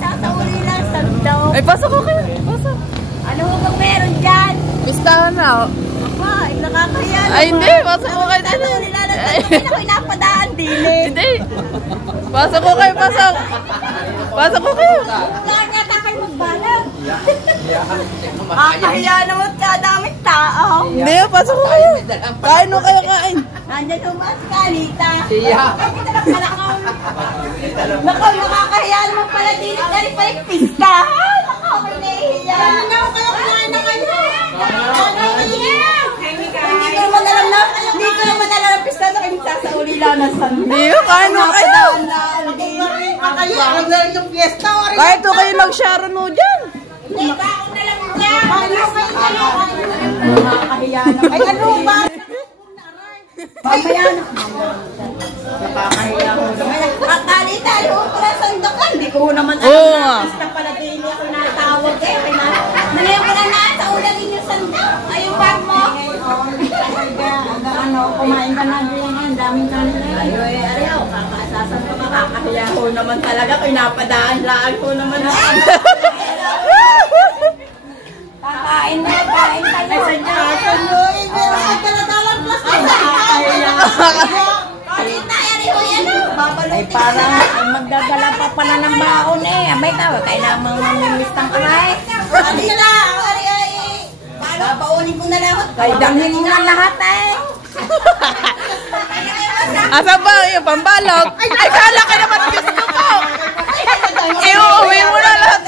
Sasauli lang sa daw. Ay, pasok ko kayo. Pasok. Ano bang meron dyan? Pistahan na, oh. Aba, ay nakakaya naman. Ay, hindi. Pasok ko kayo. Sasauli lang naman ako inapadaan din eh. Hindi. Pasok ko kayo, pasok. Pasok ko kayo. Wala nga ta kayo magbalag. Kakahiya naman kadaming tao. Hindi, pasok ko kayo. Kain mo kayo, kain. Nandiyan naman si Anita. Siya. Nakaw, nakakahiya naman pala din. Dari pala yung pistahan. Nakaw, may nahihiya. Nakaw, kayo kumain na kayo. Hindi ko naman alam na pistahan na kayo sasauli lang na sanda. Hindi, kain mo kayo. Kahit ko kayo mag-sharon mo dyan. Hindi, baon na lang dyan. Nakakahiya naman. Ay, ano ba? Mamaya na. Nakakahiya ko naman. Kakalita, yung prasandakan. Hindi ko naman alam na pista pala din ako natawag eh. Nanayon ko na sa ulan din yung sandok. Ayun pa mo. Ano, kumain ka na din. Ang daming kanila. Ayun, ayaw. Kakasasan ko makakahiya ko naman talaga. Pinapadaan laan ko naman. Kakain na, kain tayo. Ay, sadya. Pero sa talatalang plastic. Ay, parang magdadala pa pala ng baon eh. Abay ka, kailangan mamimiss ng kalay. Alina, babaunin ko na lang. Kaya damhin mo na lahat eh. Asa ba yung pambalog? Ay, kala ka naman, Diyos ko po. Iuwi mo na lahat.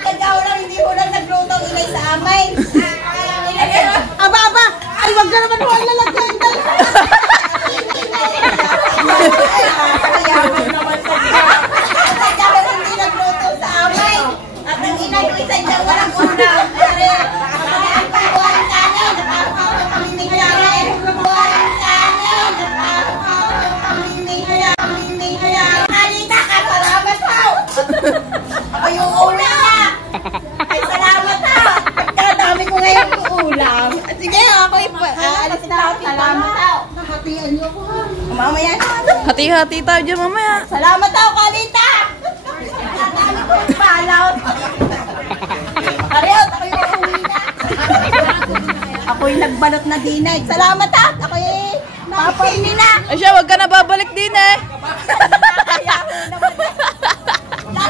Kagaw lang, hindi mo lang nagluto ilay sa amin. Aba! Ay, wag na naman mo ang lalagyan. Hindi nagluto sa amin. At ang inay ko isa dyan, walang ulam. Ang pagbuhan sa amin, nakakawa kami may kaya. Pagbuhan sa amin, nakakawa kami may kaya. Alita ka, salamat ho! Ako yung ulam na! Ay, salamat ho! Kadami ko ngayon yung ulam. Sige, ako aalis na ako. Salamat ho! Nakatian niyo ko ha. Mamaya na. Hati-hati tayo dyan mamaya. Salamat ho, Kalita! Kadami ko yung palaw. Ariot, ako yung uwi na. Ako'y nagbalot na dinay. Salamat ha! Ako'y papainin na. Ay siya, wag ka na babalik din eh. Kaya ako naman.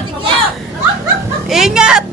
Sige. Ingat!